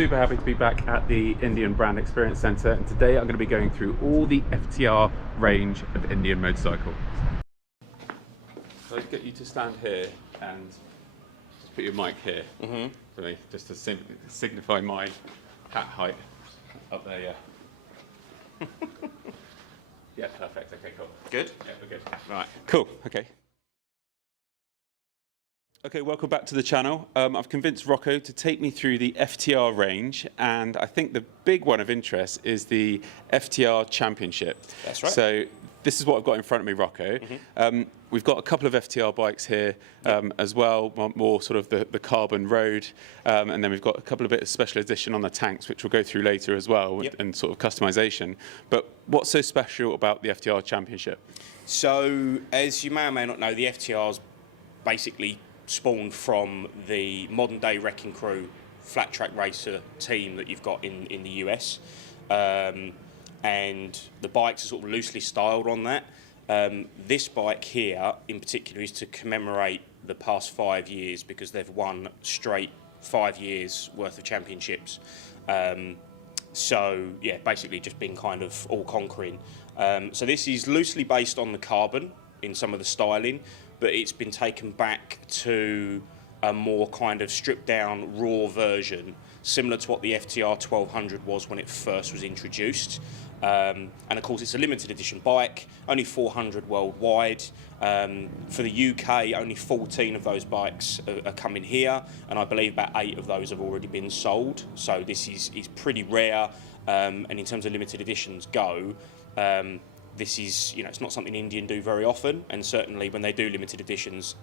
super happy to be back at the Indian Brand Experience Centre, and today I'm going to be going through all the FTR range of Indian motorcycle. So I'd get you to stand here and just put your mic here for me, just to signify my hat height up there, yeah. Yeah, perfect, okay, cool. Good? Yeah, we're good. Right, cool, okay. Okay, welcome back to the channel. I've convinced Rocco to take me through the FTR range, and I think the big one of interest is the FTR Championship. That's right. So this is what I've got in front of me, Rocco. We've got a couple of FTR bikes here as well, more sort of the carbon road, and then we've got a couple of bits of special edition on the tanks, which we'll go through later as well, and sort of customization. But what's so special about the FTR Championship? So, as you may or may not know, the FTR's basically spawned from the modern day Wrecking Crew flat track racer team that you've got in the US, and the bikes are sort of loosely styled on that. This bike here in particular is to commemorate the past 5 years, because they've won straight 5 years worth of championships. So yeah, basically just been kind of all conquering. So this is loosely based on the carbon in some of the styling, but it's been taken back to a more kind of stripped down, raw version, similar to what the FTR1200 was when it first was introduced. And of course it's a limited edition bike, only 400 worldwide. For the UK, only 14 of those bikes are coming here, and I believe about 8 of those have already been sold. So this is pretty rare, and in terms of limited editions go, this is, you know, it's not something Indian do very often, and certainly when they do limited editions,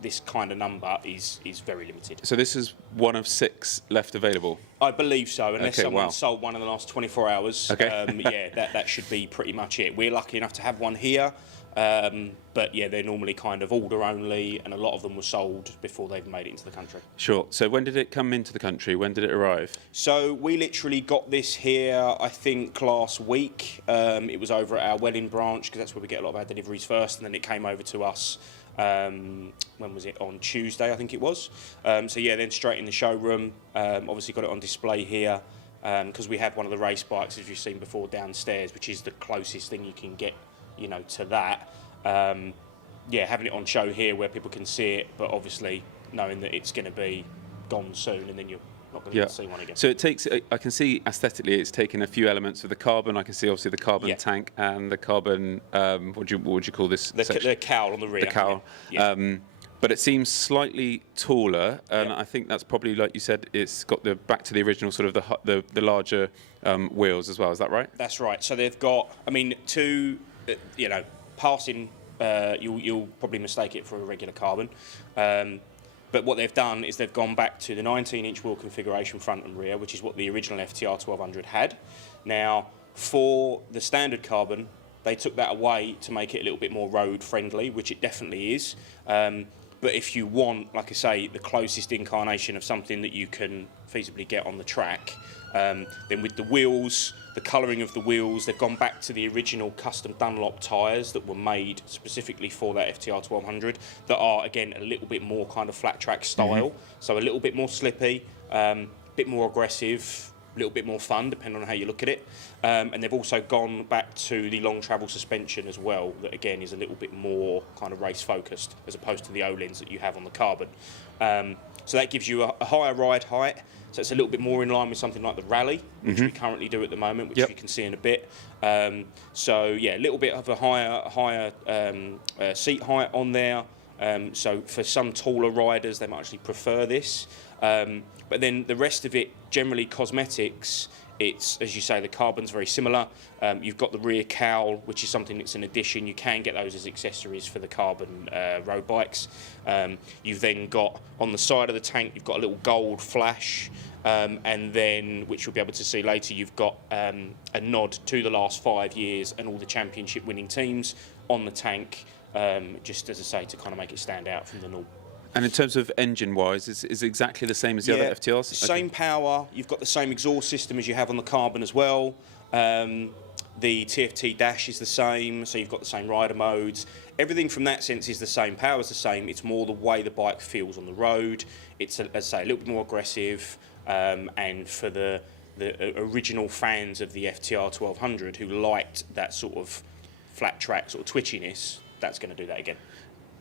this kind of number is very limited. So this is one of 6 left available? I believe so, unless someone wow. sold one in the last 24 hours. Okay. Yeah, that should be pretty much it. We're lucky enough to have one here, but yeah, they're normally kind of order only, and a lot of them were sold before they've made it into the country. Sure. So when did it come into the country? When did it arrive? So we literally got this here, I think, last week. It was over at our Welling branch, because that's where we get a lot of our deliveries first, and then it came over to us. When was it? On Tuesday, I think it was. So yeah, then straight in the showroom. Obviously got it on display here, because we have one of the race bikes, as you've seen before, downstairs, which is the closest thing you can get, you know, to that. Yeah, having it on show here where people can see it, but obviously knowing that it's going to be gone soon, and then you're not going to see one again. So it takes, I can see aesthetically it's taken a few elements of the carbon. I can see obviously the carbon tank and the carbon, what would you call this? The cowl on the rear. The cowl. Yeah. But it seems slightly taller, and I think that's probably, like you said, it's got the back to the original sort of the larger wheels as well. Is that right? That's right. So they've got, I mean, you know, passing, you'll probably mistake it for a regular carbon. But what they've done is they've gone back to the 19-inch wheel configuration front and rear, which is what the original FTR1200 had. Now, for the standard carbon, they took that away to make it a little bit more road-friendly, which it definitely is. But if you want, like I say, the closest incarnation of something that you can feasibly get on the track, then with the wheels, the colouring of the wheels, they've gone back to the original custom Dunlop tyres that were made specifically for that FTR1200 that are, again, a little bit more kind of flat track style, so a little bit more slippy, a bit more aggressive, a little bit more fun, depending on how you look at it. And they've also gone back to the long travel suspension as well, that again is a little bit more kind of race focused, as opposed to the O-lens that you have on the carbon. So that gives you a higher ride height, so it's a little bit more in line with something like the Rally, which we currently do at the moment, which you can see in a bit. So yeah, a little bit of a higher seat height on there. So for some taller riders, they might actually prefer this. But then the rest of it, generally cosmetics, it's, as you say, the carbon's very similar. You've got the rear cowl, which is something that's an addition. You can get those as accessories for the carbon road bikes. You've then got, on the side of the tank, you've got a little gold flash, and then, which you'll be able to see later, you've got a nod to the last 5 years and all the championship winning teams on the tank, just, as I say, to kind of make it stand out from the norm. And in terms of engine-wise, is it exactly the same as the other FTRs? Same power. You've got the same exhaust system as you have on the carbon as well. The TFT dash is the same, so you've got the same rider modes. everything from that sense is the same. Power's the same. It's more the way the bike feels on the road. It's, as I say, a little bit more aggressive. And for the original fans of the FTR1200 who liked that sort of flat track sort of twitchiness, that's going to do that again.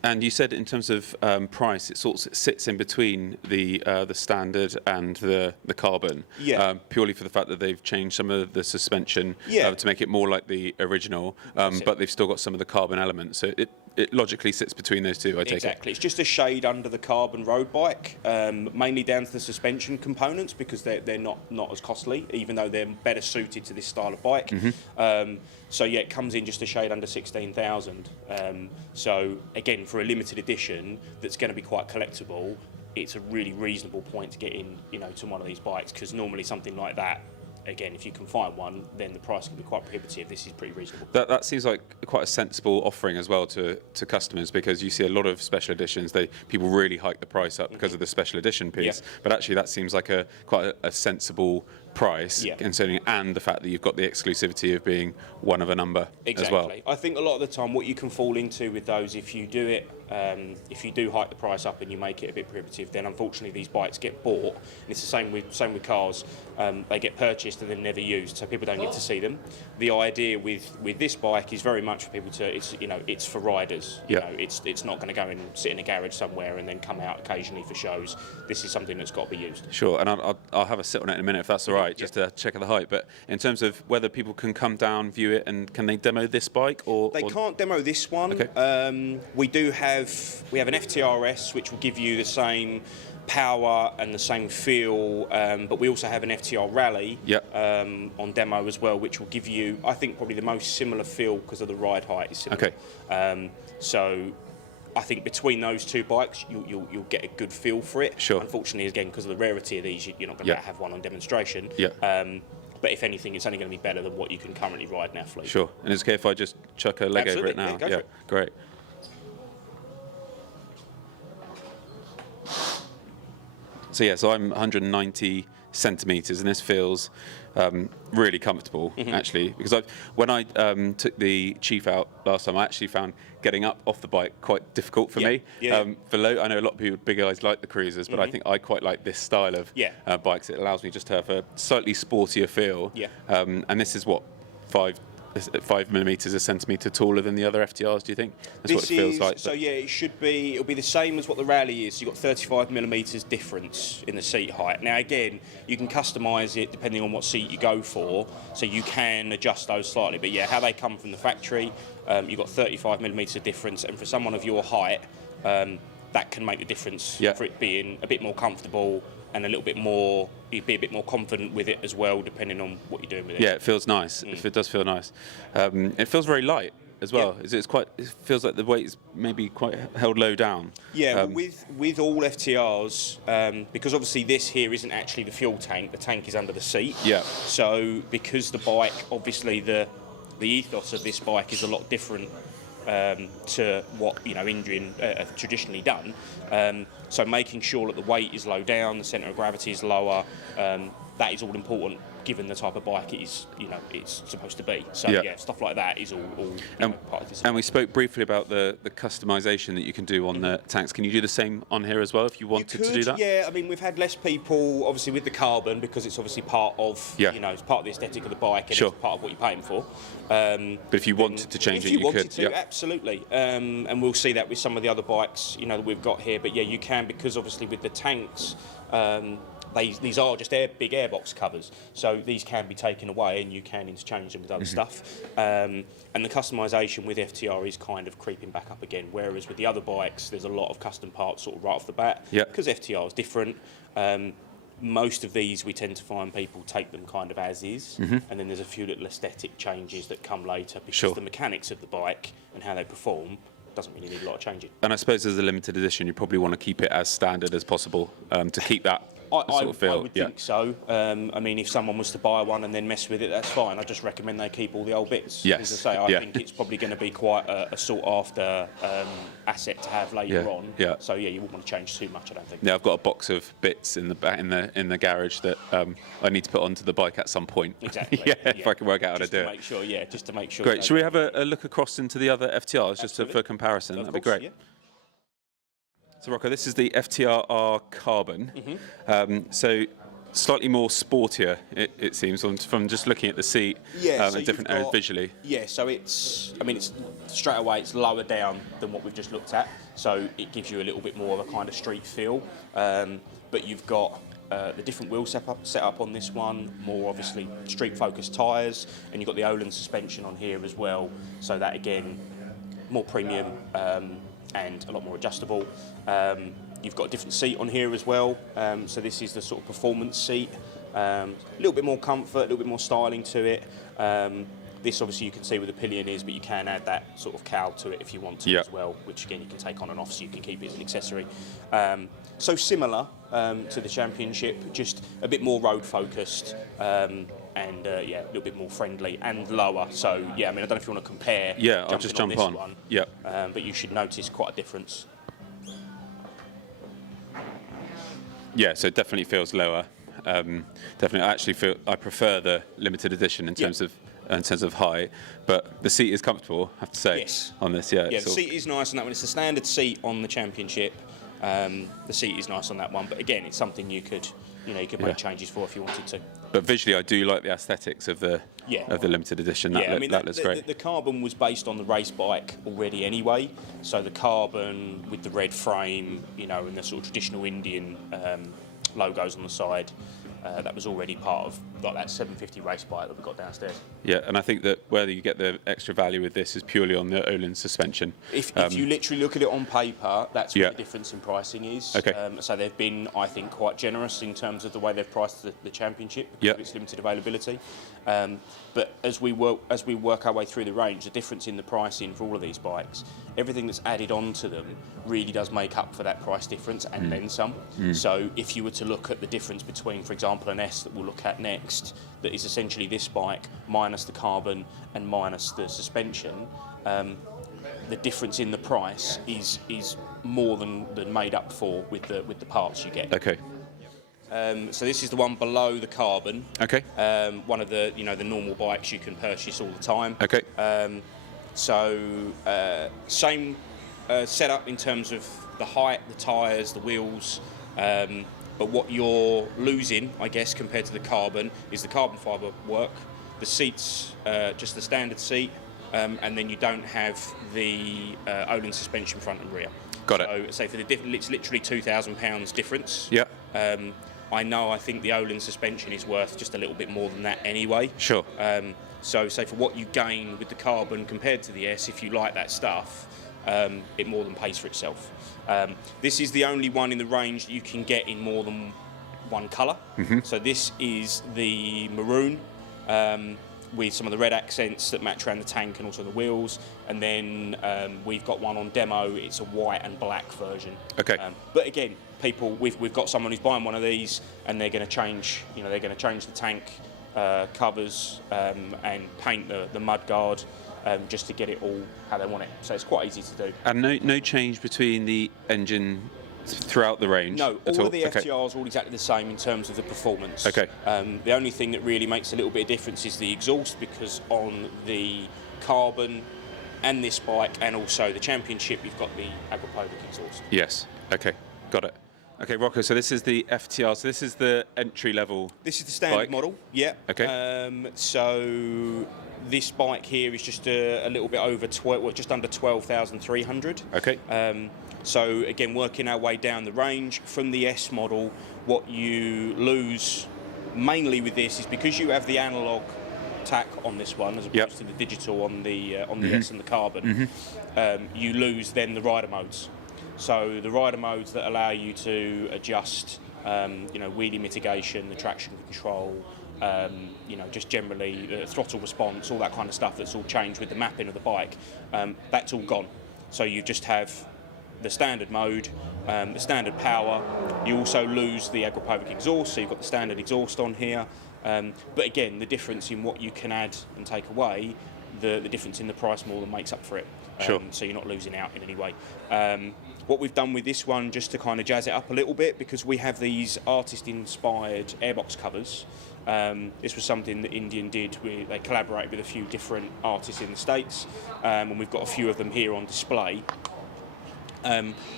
And you said in terms of price, it sort of sits in between the standard and the carbon. Yeah. Purely for the fact that they've changed some of the suspension to make it more like the original, but they've still got some of the carbon elements. So it logically sits between those two, I take it. Exactly. It's just a shade under the carbon road bike, mainly down to the suspension components because they're not as costly, even though they're better suited to this style of bike. So yeah, it comes in just a shade under 16,000. So again, for a limited edition that's going to be quite collectible, it's a really reasonable point to get in, to one of these bikes, because normally something like that, again, if you can find one, then the price can be quite prohibitive. This is pretty reasonable. That seems like quite a sensible offering as well to customers, because you see a lot of special editions, people really hike the price up because of the special edition piece. But actually, that seems like quite a sensible price, considering, and the fact that you've got the exclusivity of being one of a number as well. I think a lot of the time, what you can fall into with those, if you do it, if you do hike the price up and you make it a bit prohibitive, then unfortunately these bikes get bought. And it's the same with cars. They get purchased and then never used, so people don't get to see them. The idea with this bike is very much for people to, it's for riders. It's not going to go and sit in a garage somewhere and then come out occasionally for shows. This is something that's got to be used. Sure, and I'll have a sit on it in a minute if that's all right. Just to check the height. But in terms of whether people can come down, view it, and can they demo this bike? They can't demo this one. Okay. We have an FTRS, which will give you the same power and the same feel, but we also have an FTR Rally on demo as well, which will give you, I think, probably the most similar feel because of the ride height is similar. Okay. So I think between those two bikes, you'll get a good feel for it. Sure. Unfortunately, again, because of the rarity of these, you're not going to have one on demonstration. But if anything, it's only going to be better than what you can currently ride in our fleet. Sure. And it's okay if I just chuck a leg over it now? Yeah, go for it. Great. So I'm 190 centimetres, and this feels really comfortable, actually, because when I took the Chief out last time, I actually found getting up off the bike quite difficult for me. For low, I know a lot of people, big guys, like the cruisers, but I think I quite like this style of bikes. It allows me just to have a slightly sportier feel. And this is what, 5mm a centimetre taller than the other FTRs, do you think? That's what it feels like. So yeah, it'll be the same as what the Rally is. You've got 35mm difference in the seat height. Now again, you can customise it depending on what seat you go for, so you can adjust those slightly. But yeah, how they come from the factory, you've got 35mm difference, and for someone of your height, that can make the difference for it being a bit more comfortable and a little bit more, you'd be a bit more confident with it as well, depending on what you're doing with it. Yeah, it feels nice. It does feel nice. It feels very light as well. It feels like the weight is maybe quite held low down. Yeah, with all FTRs, because obviously this here isn't actually the fuel tank. The tank is under the seat. So because the bike, obviously the ethos of this bike is a lot different to what Indian have traditionally done. So making sure that the weight is low down, the centre of gravity is lower, that is all important given the type of bike it is, it's supposed to be. So stuff like that is all part of this. And we spoke briefly about the customisation that you can do on the tanks. Can you do the same on here as well if you wanted to do that? Yeah, I mean, we've had less people, obviously, with the carbon, because it's obviously part of, it's part of the aesthetic of the bike, and it's part of what you're paying for. But if you wanted to change it, you could. If you wanted to, absolutely. And we'll see that with some of the other bikes, that we've got here. But yeah, you can, because obviously with the tanks, these are just big airbox covers, so these can be taken away and you can interchange them with other stuff. And the customisation with FTR is kind of creeping back up again, whereas with the other bikes, there's a lot of custom parts sort of right off the bat, because FTR is different. Most of these we tend to find people take them kind of as is, and then there's a few little aesthetic changes that come later, because the mechanics of the bike and how they perform doesn't really need a lot of changing. And I suppose as a limited edition, you probably want to keep it as standard as possible to keep that sort of feel. I would think so. I mean, if someone was to buy one and then mess with it, that's fine. I just recommend they keep all the old bits. Yes. As I say, I think it's probably going to be quite a sought after asset to have later on. Yeah. So yeah, you wouldn't want to change too much, I don't think. Yeah, I've got a box of bits in the garage that I need to put onto the bike at some point. Exactly. If I can work out how to do it. Just to make sure. Great. Should we have a look across into the other FTRs just for comparison? That'd be great. Yeah. So Rocco, this is the FTR Carbon. So slightly more sportier, it seems, from just looking at the seat and different areas visually. Yeah, so it's straight away it's lower down than what we've just looked at, so it gives you a little bit more of a kind of street feel. But you've got the different wheel set up on this one, more obviously street-focused tyres, and you've got the Öhlins suspension on here as well, so that again, more premium and a lot more adjustable. You've got a different seat on here as well, so this is the sort of performance seat. A little bit more comfort, a little bit more styling to it. This obviously you can see where the pillion is, but you can add that sort of cowl to it if you want to as well, which again you can take on and off, so you can keep it as an accessory. So similar to the Championship, just a bit more road focused, and a little bit more friendly and lower. So yeah, I mean, I don't know if you want to compare. Yeah, I'll just jump on. One, yeah. But you should notice quite a difference. Yeah, so it definitely feels lower. Definitely, I prefer the limited edition in terms of height, but the seat is comfortable, I have to say. Yes. On this, yeah. The seat is nice on that one. It's the standard seat on the Championship. The seat is nice on that one, but again, it's something you could make changes for if you wanted to. But visually, I do like the aesthetics of the limited edition. That looks great. The Carbon was based on the race bike already anyway, so the Carbon with the red frame, and the sort of traditional Indian logos on the side, that was already part of that 750 race bike that we've got downstairs. Yeah, and I think that whether you get the extra value with this is purely on the Öhlins suspension. If you literally look at it on paper, that's where the difference in pricing is. Okay. So they've been, I think, quite generous in terms of the way they've priced the Championship because of its limited availability. But as we work our way through the range, the difference in the pricing for all of these bikes, everything that's added onto them really does make up for that price difference and then some. So if you were to look at the difference between, for example, an S that we'll look at next, that is essentially this bike minus the Carbon and minus the suspension, the difference in the price is more than made up for with the parts you get. Okay. So this is the one below the Carbon. Okay. One of the the normal bikes you can purchase all the time. Okay. Same setup in terms of the height, the tyres, the wheels. But what you're losing, I guess, compared to the Carbon, is the carbon fibre work. The seats, just the standard seat, and then you don't have the Öhlins suspension front and rear. Got it. So for the it's literally £2,000 difference. Yeah. I think the Öhlins suspension is worth just a little bit more than that anyway. Sure. So say for what you gain with the Carbon compared to the S, if you like that stuff, it more than pays for itself. This is the only one in the range that you can get in more than one colour. So this is the maroon with some of the red accents that match around the tank and also the wheels. And then we've got one on demo. It's a white and black version. Okay. But again, we've got someone who's buying one of these, and they're going to change. They're going to change the tank covers and paint the mudguard. Just to get it all how they want it. So it's quite easy to do. And no change between the engine throughout the range? No, all of the FTRs are all exactly the same in terms of the performance. Okay. The only thing that really makes a little bit of difference is the exhaust, because on the Carbon and this bike and also the Championship, you've got the aquaponic exhaust. Yes. Okay. Got it. Okay, Rocco, so this is the FTR, so this is the entry level. This is the standard model, yeah. Okay. So this bike here is just a little bit over just under 12,300. Okay. So again, working our way down the range from the S model, what you lose mainly with this is because you have the analog tack on this one as opposed to the digital on the S and the Carbon. You lose then the rider modes. So the rider modes that allow you to adjust, wheelie mitigation, the traction control, just generally throttle response, all that kind of stuff that's all changed with the mapping of the bike, that's all gone. So you just have the standard mode the standard power. You also lose the Agropovic exhaust, so you've got the standard exhaust on here. But again, the difference in what you can add and take away, the difference in the price more than makes up for it. Sure. So you're not losing out in any way. What we've done with this one, just to kind of jazz it up a little bit, because we have these artist-inspired airbox covers. This was something that Indian did. They collaborated with a few different artists in the States, and we've got a few of them here on display.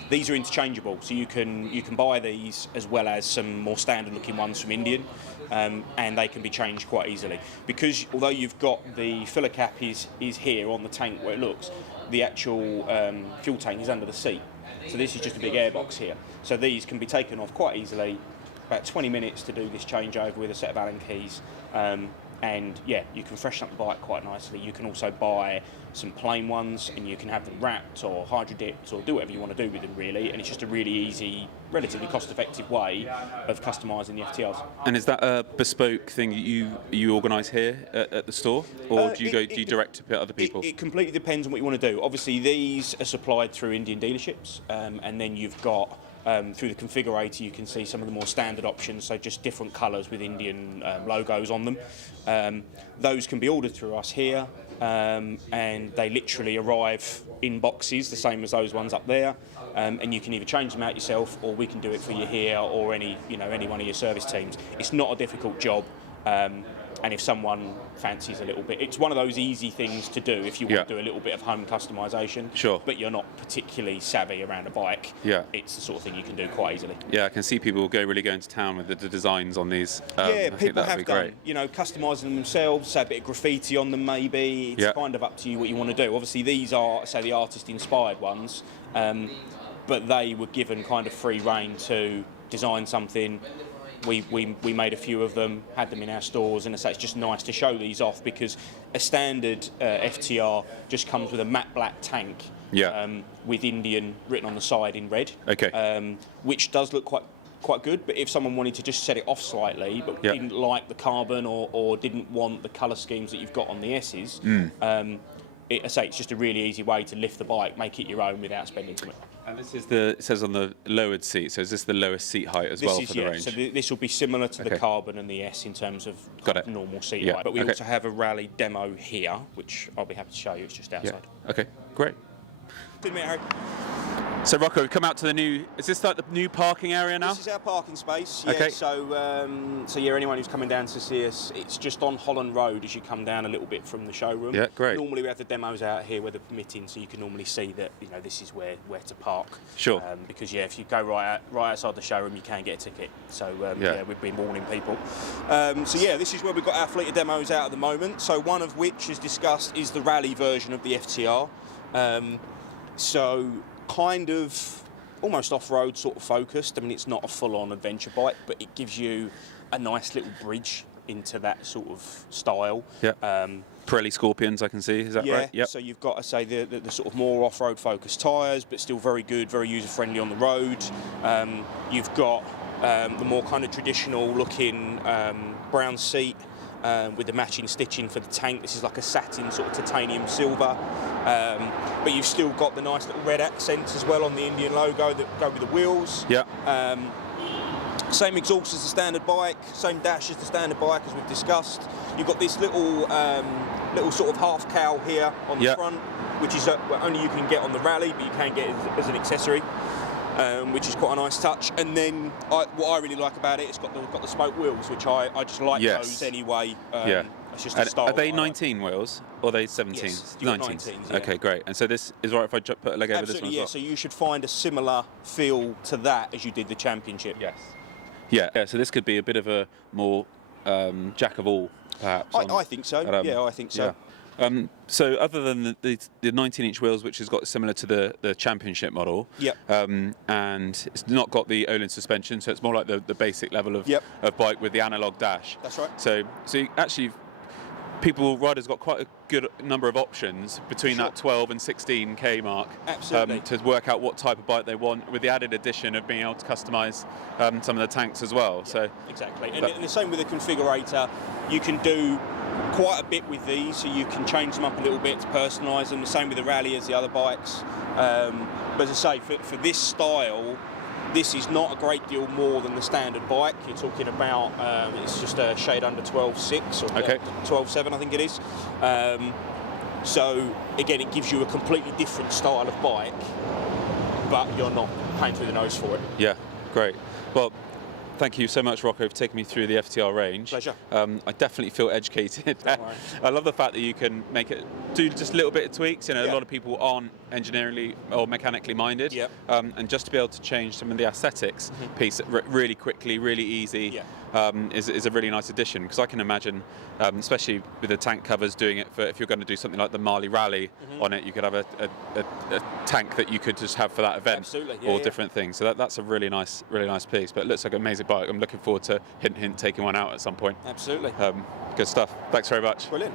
These are interchangeable, so you can buy these as well as some more standard-looking ones from Indian, and they can be changed quite easily. Because although you've got the filler cap is here on the tank where it looks, the actual fuel tank is under the seat. So this is just a big airbox here. So these can be taken off quite easily. About 20 minutes to do this changeover with a set of Allen keys. And yeah, you can freshen up the bike quite nicely. You can also buy some plain ones and you can have them wrapped or hydro dipped or do whatever you want to do with them really. And it's just a really easy, relatively cost-effective way of customising the FTRs. And is that a bespoke thing that you organise here at the store, or do you direct to other people? It completely depends on what you want to do. Obviously, these are supplied through Indian dealerships, and then you've got through the configurator, you can see some of the more standard options, so just different colours with Indian logos on them. Those can be ordered through us here, and they literally arrive in boxes, the same as those ones up there. And you can either change them out yourself, or we can do it for you here, or any one of your service teams. It's not a difficult job. And if someone fancies a little bit, it's one of those easy things to do if you want to do a little bit of home customisation. Sure. But you're not particularly savvy around a bike. Yeah. It's the sort of thing you can do quite easily. Yeah, I can see people really going to town with the designs on these. Yeah, I people have done. Great. You know, customising them themselves, say a bit of graffiti on them maybe. It's kind of up to you what you want to do. Obviously, these are, say, the artist-inspired ones, but they were given kind of free rein to design something. We made a few of them, had them in our stores, and it's just nice to show these off because a standard FTR just comes with a matte black tank with Indian written on the side in red, which does look quite good. But if someone wanted to just set it off slightly but didn't like the carbon or didn't want the colour schemes that you've got on the S's, it's just a really easy way to lift the bike, make it your own without spending too much. And this is it says on the lowered seat, so is this the lowest seat height as well for the range? So this will be similar to the Carbon and the S in terms of normal seat height. But we also have a rally demo here, which I'll be happy to show you. It's just outside. Yeah. Okay, great. Good minute, Harry. So Rocco, we've come out to the new, is this like the new parking area now? This is our parking space, so yeah, anyone who's coming down to see us, it's just on Holland Road as you come down a little bit from the showroom. Yeah, great. Normally we have the demos out here where they're permitting, so you can normally see that, this is where to park. Sure. Because if you go right outside the showroom, you can get a ticket. So we've been warning people. This is where we've got our fleet of demos out at the moment. So one of which, as discussed, is the rally version of the FTR. Kind of almost off-road sort of focused. I mean, it's not a full-on adventure bike, but it gives you a nice little bridge into that sort of style. Yeah. Pirelli Scorpions, I can see. Is that right? Yeah. So you've got, the sort of more off-road focused tyres, but still very good, very user-friendly on the road. You've got the more kind of traditional-looking brown seat. With the matching stitching for the tank. This is like a satin sort of titanium silver, but you've still got the nice little red accents as well on the Indian logo that go with the wheels. Yeah. Same exhaust as the standard bike, same dash as the standard bike as we've discussed. You've got this little sort of half cowl here on the front, which is only you can get on the rally, but you can get it as an accessory. Which is quite a nice touch, and then what I really like about it, it's got the spoke wheels, which I just like those anyway. It's just a style. Are they 19 wheels or are they 17? Yes, 19s. Yeah. Okay, great. And so this is right if I put a leg over this one as well? So you should find a similar feel to that as you did the championship. Yes. Yeah. So this could be a bit of a more jack of all, perhaps. I think so. I think so. Yeah. So other than the 19-inch wheels, which has got similar to the championship model, and it's not got the Olin suspension, so it's more like the basic level of bike with the analog dash. That's right. So actually, riders got quite a good number of options between that 12 and 16k mark. Absolutely. To work out what type of bike they want, with the added addition of being able to customise some of the tanks as well. So exactly, and the same with the configurator. You can do quite a bit with these, so you can change them up a little bit to personalise them. The same with the rally as the other bikes. But as I say, for this style, this is not a great deal more than the standard bike. You're talking about, it's just a shade under 12.6 or 12.7, I think it is. So again, it gives you a completely different style of bike, but you're not paying through the nose for it. Yeah, great. Well, thank you so much, Rocco, for taking me through the FTR range. Pleasure. I definitely feel educated. Don't worry. I love the fact that you can do just a little bit of tweaks. You know, Yeah. a lot of people aren't engineeringly or mechanically minded. Yeah. And just to be able to change some of the aesthetics piece really quickly, really easy, is a really nice addition. Because I can imagine, especially with the tank covers, doing it for if you're going to do something like the Mali Rally on it, you could have a tank that you could just have for that event. Absolutely. Or different things. So that's a really nice piece. But it looks like an amazing bike. I'm looking forward to hint taking one out at some point. Absolutely. Good stuff. Thanks very much. Brilliant.